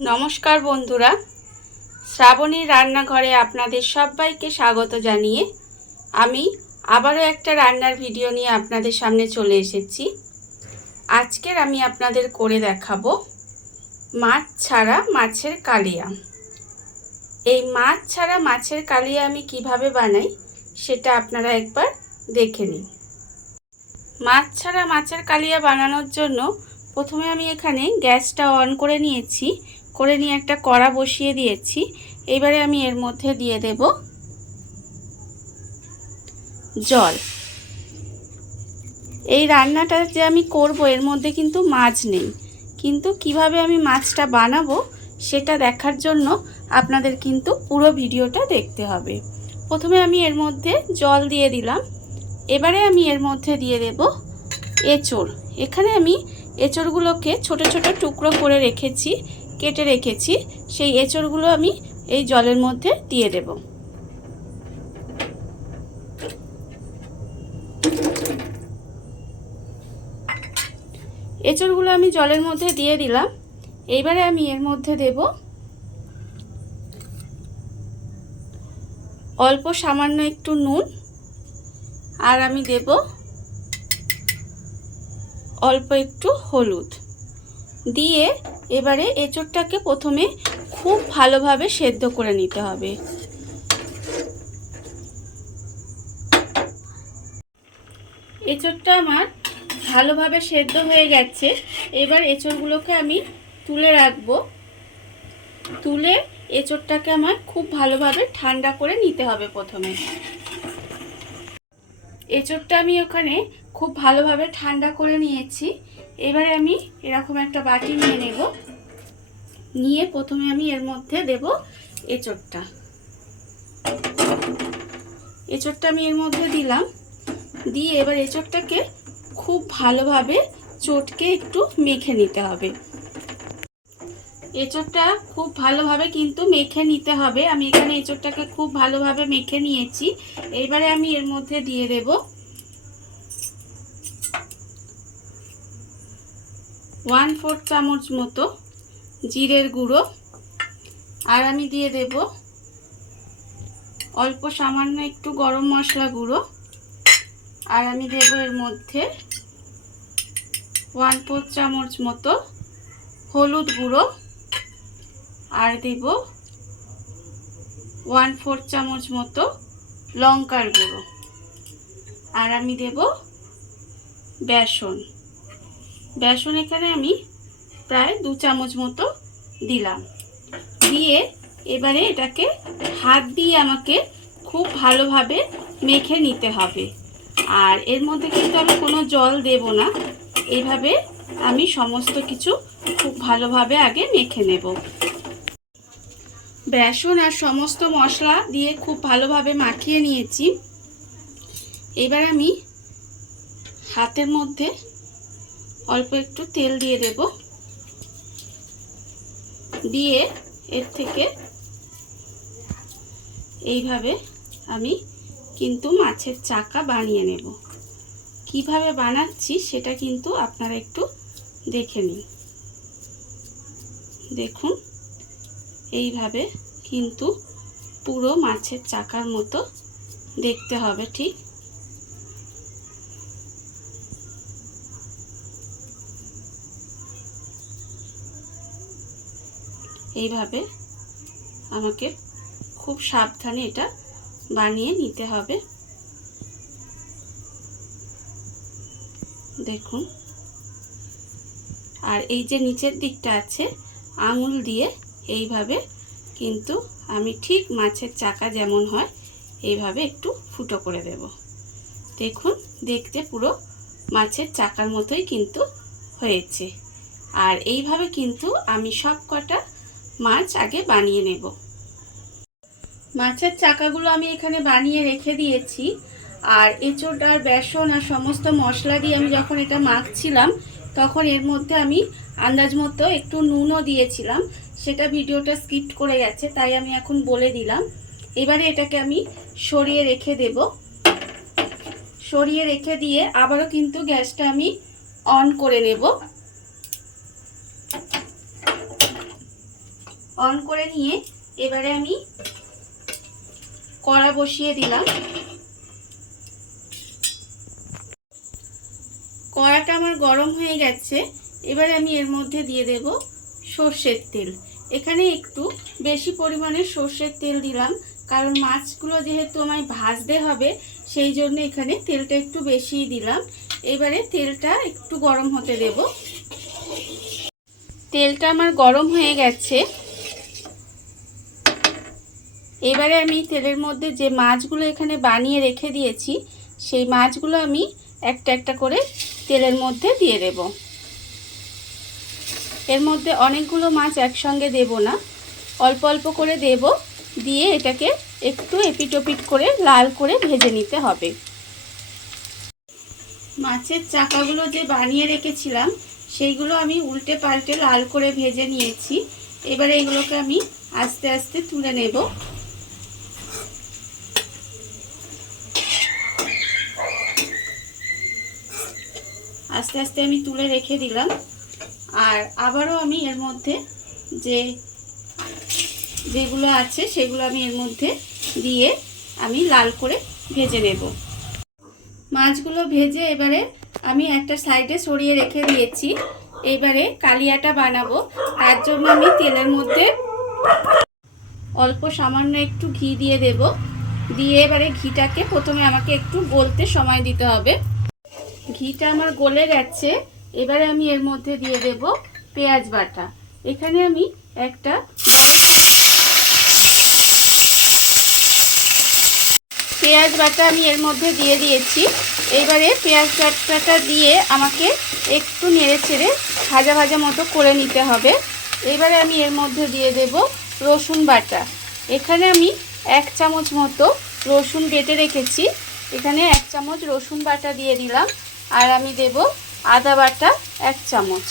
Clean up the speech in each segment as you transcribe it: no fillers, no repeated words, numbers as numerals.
নমস্কার বন্ধুরা, শ্রাবণীর রান্নাঘরে আপনাদের সবাইকে স্বাগত জানিয়ে আমি আবারও একটা রান্নার ভিডিও নিয়ে আপনাদের সামনে চলে এসেছি। আজকের আমি আপনাদের করে দেখাবো মাছ ছাড়া মাছের কালিয়া। এই মাছ ছাড়া মাছের কালিয়া আমি কিভাবে বানাই সেটা আপনারা একবার দেখে নিন। মাছ ছাড়া মাছের কালিয়া বানানোর জন্য প্রথমে আমি এখানে গ্যাসটা অন করে নিয়েছি, করে নিয়ে একটা কড়া বসিয়ে দিয়েছি। এবারে আমি এর মধ্যে দিয়ে দেব জল। এই রান্নাটা যে আমি করব এর মধ্যে কিন্তু মাছ নেই, কিন্তু কিভাবে আমি মাছটা বানাবো সেটা দেখার জন্য আপনাদের কিন্তু পুরো ভিডিওটা দেখতে হবে। প্রথমে আমি এর মধ্যে জল দিয়ে দিলাম। এবারে আমি এর মধ্যে দিয়ে দেব এঁচড়। এখানে আমি এঁচড়গুলোকে ছোট ছোট টুকরো করে রেখেছি, কেটে রেখেছি। সেই এঁচড়গুলো আমি এই জলের মধ্যে দিয়ে দেব। এঁচড়গুলো আমি জলের মধ্যে দিয়ে দিলাম। এইবারে আমি এর মধ্যে দেব অল্প সামান্য একটু নুন, আর আমি দেব অল্প একটু হলুদ দিয়ে এবারে এঁচড়টাকে প্রথমে খুব ভালোভাবে সেদ্ধ করে নিতে হবে। এঁচড়টা আমার ভালোভাবে সেদ্ধ হয়ে গেছে। এবার এঁচড়গুলোকে আমি তুলে রাখবো। তুলে এঁচড়টাকে আমার খুব ভালোভাবে ঠান্ডা করে নিতে হবে। প্রথমে এঁচড়টা আমি ওখানে খুব ভালোভাবে ঠান্ডা করে নিয়েছি। এবারে আমি এরকম একটা বাটি নিয়ে নেব। নিয়ে প্রথমে আমি এর মধ্যে দেব এঁচড়টা। এঁচড়টা আমি এর মধ্যে দিলাম। দিয়ে এবার এঁচড়টাকে খুব ভালোভাবে চটকে একটু মেখে নিতে হবে। এঁচড়টা খুব ভালোভাবে কিন্তু মেখে নিতে হবে। আমি এখানে এঁচড়টাকে খুব ভালোভাবে মেখে নিয়েছি। এইবারে আমি এর মধ্যে দিয়ে দেব 1/4 চামচ মতো জিরের গুঁড়ো, আর আমি দিয়ে দেব অল্প সামান্য একটু গরম মশলা গুঁড়ো, আর আমি দেব এর মধ্যে 1/4 চামচ মতো হলুদ গুঁড়ো, আর দেব 1/4 চামচ মতো লঙ্কার গুঁড়ো, আর আমি দেব বেসন। বেসন এখানে আমি প্রায় 2 চামচ মতো দিলাম। দিয়ে এবারে এটাকে হাত দিয়ে আমাকে খুব ভালোভাবে মেখে নিতে হবে। আর এর মধ্যে কিন্তু আমি কোনো জল দেব না। এইভাবে আমি সমস্ত কিছু খুব ভালোভাবে আগে মেখে নেব। বেসন আর সমস্ত মশলা দিয়ে খুব ভালোভাবে মাখিয়ে নিয়েছি। এবার আমি হাতের মধ্যে অল্প একটু তেল দিয়ে দেব। দিয়ে এর থেকে এইভাবে আমি কিন্তু মাছের চাকা বানিয়ে নেব। কিভাবে বানাচ্ছি সেটা কিন্তু আপনারা একটু দেখে নিন। দেখুন, এইভাবে কিন্তু পুরো মাছের চাকার মতো দেখতে হবে। ঠিক এইভাবে আমাকে খুব সাবধানে এটা বানিয়ে নিতে হবে। দেখুন, আর এই যে নিচের দিকটা আছে আঙুল দিয়ে এইভাবে কিন্তু আমি ঠিক মাছের চাকা যেমন হয় এইভাবে একটু ফুটো করে দেব। দেখুন, দেখতে পুরো মাছের চাকার মতোই কিন্তু হয়েছে। আর এইভাবে কিন্তু আমি সব কটা মাছ আগে বানিয়ে নেব। মাছের চাকাগুলো আমি এখানে বানিয়ে রেখে দিয়েছি। আর এঁচড় আর বেসন আর সমস্ত মশলা দিয়ে আমি যখন এটা মাখছিলাম তখন এর মধ্যে আমি আন্দাজ মতো একটু নুনও দিয়েছিলাম। সেটা ভিডিওটা স্কিপ করে গেছে, তাই আমি এখন বলে দিলাম। এবারে এটাকে আমি সরিয়ে রেখে দেব। সরিয়ে রেখে দিয়ে আবারও কিন্তু গ্যাসটা আমি অন করে নেব। অন করে নিয়ে এবারে আমি কড়া বসিয়ে দিলাম। কড়াটা আমার গরম হয়ে গেছে। এবারে আমি এর মধ্যে দিয়ে দেব সর্ষের তেল। এখানে একটু বেশি পরিমাণে সর্ষের তেল দিলাম, কারণ মাছগুলো যেহেতু আমায় ভাজতে হবে সেই জন্য এখানে তেলটা একটু বেশিই দিলাম। এবারে তেলটা একটু গরম হতে দেব। তেলটা আমার গরম হয়ে গেছে। এবারে আমি তেলের মধ্যে যে মাছগুলো এখানে বানিয়ে রেখে দিয়েছি সেই মাছগুলো আমি একটা একটা করে তেলের মধ্যে দিয়ে দেব। এর মধ্যে অনেকগুলো মাছ একসঙ্গে দেব না, অল্প অল্প করে দেব। দিয়ে এটাকে একটু এপিটোপিট করে লাল করে ভেজে নিতে হবে। মাছের চাকাগুলো যে বানিয়ে রেখেছিলাম সেইগুলো আমি উল্টে পাল্টে লাল করে ভেজে নিয়েছি। এবারে এগুলোকে আমি আস্তে আস্তে তুলে নেব। আস্তে আস্তে আমি তুলে রেখে দিলাম। আর আবারও আমি এর মধ্যে যেগুলো আছে সেগুলো আমি এর মধ্যে দিয়ে আমি লাল করে ভেজে নেব। মাছগুলো ভেজে এবারে আমি একটা সাইডে সরিয়ে রেখে দিয়েছি। এবারে কালিয়াটা বানাবো, তার জন্য আমি তেলের মধ্যে অল্প সামান্য একটু ঘি দিয়ে দেব। দিয়ে এবারে ঘিটাকে প্রথমে আমাকে একটু গলতে সময় দিতে হবে। ঘিটা আমার গলে গেছে। এবারে আমি এর মধ্যে দিয়ে দেব পেঁয়াজ বাটা। এখানে আমি একটা পেঁয়াজ বাটা আমি এর মধ্যে দিয়ে দিয়েছি। এবারে পেঁয়াজ বাটাটা দিয়ে আমাকে একটু নেড়ে চেড়ে ভাজা ভাজা মতো করে নিতে হবে। এবারে আমি এর মধ্যে দিয়ে দেব রসুন বাটা। এখানে আমি 1 চামচ মতো রসুন বেটে রেখেছি। এখানে 1 চামচ রসুন বাটা দিয়ে দিলাম। আর আমি দেব আদা বাটা 1 চামচ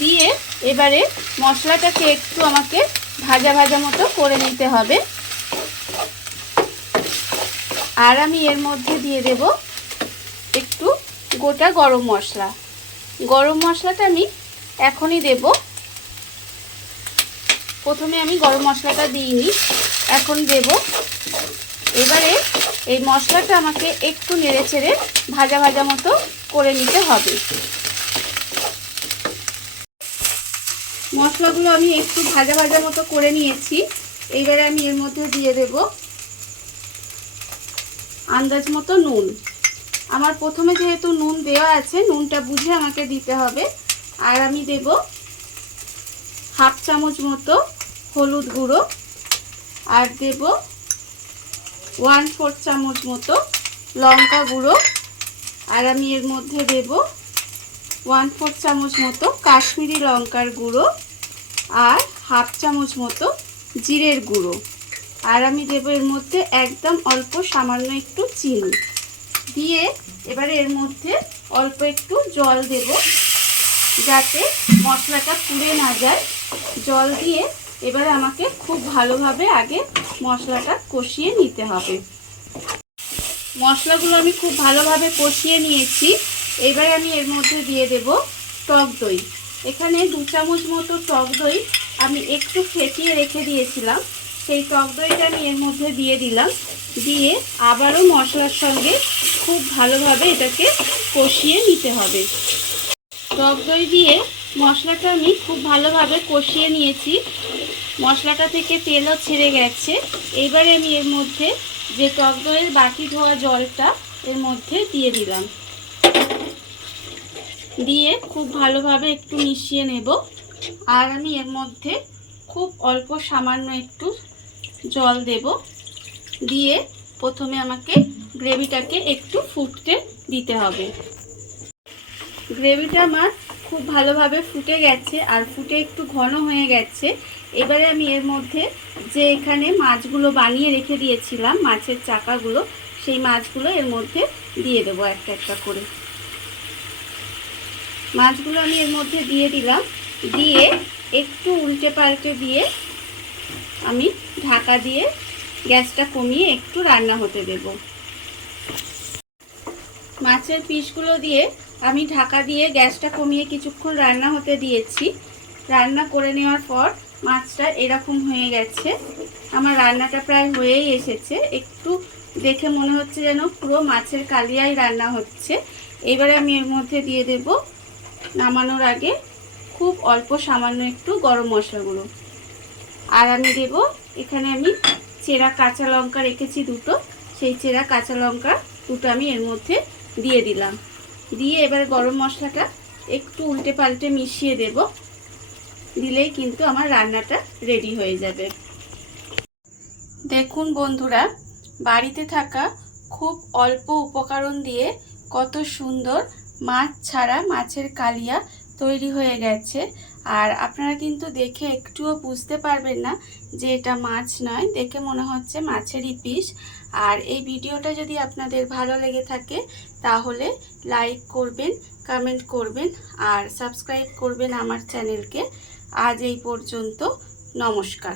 দিয়ে এবারে মশলাটাকে একটু আমাকে ভাজা ভাজা মতো করে নিতে হবে। আর আমি এর মধ্যে দিয়ে দেব একটু গোটা গরম মশলা। গরম মশলাটা আমি এখনই দেব। প্রথমে আমি গরম মশলাটা দিইনি, এখন দেব। এবারে এই মশলাটা আমাকে একটু নেড়ে চেড়ে ভাজা ভাজা মতো করে নিতে হবে। মশলাগুলো আমি একটু ভাজা ভাজা মতো করে নিয়েছি। এইবারে আমি এর মধ্যে দিয়ে দেব আন্দাজ মতো নুন। আমার প্রথমে যেহেতু নুন দেওয়া আছে, নুনটা বুঝে আমাকে দিতে হবে। আর আমি দেব 1/2 চামচ মতো হলুদ গুঁড়ো। আর দেব 1/4 চামচ মতো লঙ্কা গুঁড়ো। আর আমি এর মধ্যে দেব 1/4 চামচ মতো কাশ্মীরি লঙ্কার গুঁড়ো আর 1/2 চামচ মতো জিরের গুঁড়ো। আর আমি দেব এর মধ্যে একদম অল্প সামান্য একটু চিনি দিয়ে এবারে এর মধ্যে অল্প একটু জল দেব যাতে মশলাটা পুড়ে না যায়। জল দিয়ে এবারে আমাকে খুব ভালোভাবে আগে মশলাটা কষিয়ে নিতে হবে। মশলাগুলো আমি খুব ভালোভাবে কষিয়ে নিয়েছি। এবারে আমি এর মধ্যে দিয়ে দেব টক দই। এখানে 2 চামচ মতো টক দই আমি একটু ফেটিয়ে রেখে দিয়েছিলাম, সেই টক দইটা আমি এর মধ্যে দিয়ে দিলাম। দিয়ে আবারও মশলার সঙ্গে খুব ভালোভাবে এটাকে কষিয়ে নিতে হবে। টক দই দিয়ে মশলাটা আমি খুব ভালোভাবে কষিয়ে নিয়েছি। মশলাটা থেকে তেলও ছেড়ে গেছে। এবারে আমি এর মধ্যে যে টক দইয়ের বাকি ধোয়া জলটা এর মধ্যে দিয়ে দিলাম। দিয়ে খুব ভালোভাবে একটু মিশিয়ে নেব। আর আমি এর মধ্যে খুব অল্প সামান্য একটু জল দেব। দিয়ে প্রথমে আমাকে গ্রেভিটাকে একটু ফুটতে দিতে হবে। গ্রেভিটা আমার খুব ভালোভাবে ফুটে গেছে আর ফুটে একটু ঘন হয়ে গেছে। এবারে আমি এর মধ্যে যে এখানে মাছগুলো বানিয়ে রেখে দিয়েছিলাম, মাছের চাকাগুলো, সেই মাছগুলো এর মধ্যে দিয়ে দেবো একটা একটা করে। মাছগুলো আমি এর মধ্যে দিয়ে দিলাম। দিয়ে একটু উল্টে পাল্টে দিয়ে আমি ঢাকা দিয়ে গ্যাসটা কমিয়ে একটু রান্না হতে দেব। মাছের পিসগুলো দিয়ে আমি ঢাকা দিয়ে গ্যাসটা কমিয়ে কিছুক্ষণ রান্না হতে দিয়েছি। রান্না করে নেওয়ার পর মাছটা এরকম হয়ে গেছে। আমার রান্নাটা প্রায় হয়েই এসেছে। একটু দেখে মনে হচ্ছে যেন পুরো মাছের কালিয়াই রান্না হচ্ছে। এবারে আমি এর মধ্যে দিয়ে দেব নামানোর আগে খুব অল্প সামান্য একটু গরম মশলা গুঁড়ো। আর আমি দেব এখানে আমি চেরা কাঁচা লঙ্কা রেখেছি দুটো, সেই চেরা কাঁচা লঙ্কা দুটো আমি এর মধ্যে দিয়ে দিলাম। দিয়ে এবার গরম মশলাটা একটু উল্টে পাল্টে মিশিয়ে দেব। দিলেই কিন্তু আমার রান্নাটা রেডি হয়ে যাবে। দেখুন বন্ধুরা, বাড়িতে থাকা খুব অল্প উপকরণ দিয়ে কত সুন্দর মাছ ছাড়া মাছের কালিয়া তৈরি হয়ে গেছে। আর আপনারা কিন্তু দেখে একটুও বুঝতে পারবেন না যে এটা মাছ নয়, দেখে মনে হচ্ছে মাছেরই পিস। আর এই ভিডিওটা যদি আপনাদের ভালো লেগে থাকে তাহলে লাইক করবেন, কমেন্ট করবেন আর সাবস্ক্রাইব করবেন আমার চ্যানেলকে। আজ এই পর্যন্ত, নমস্কার।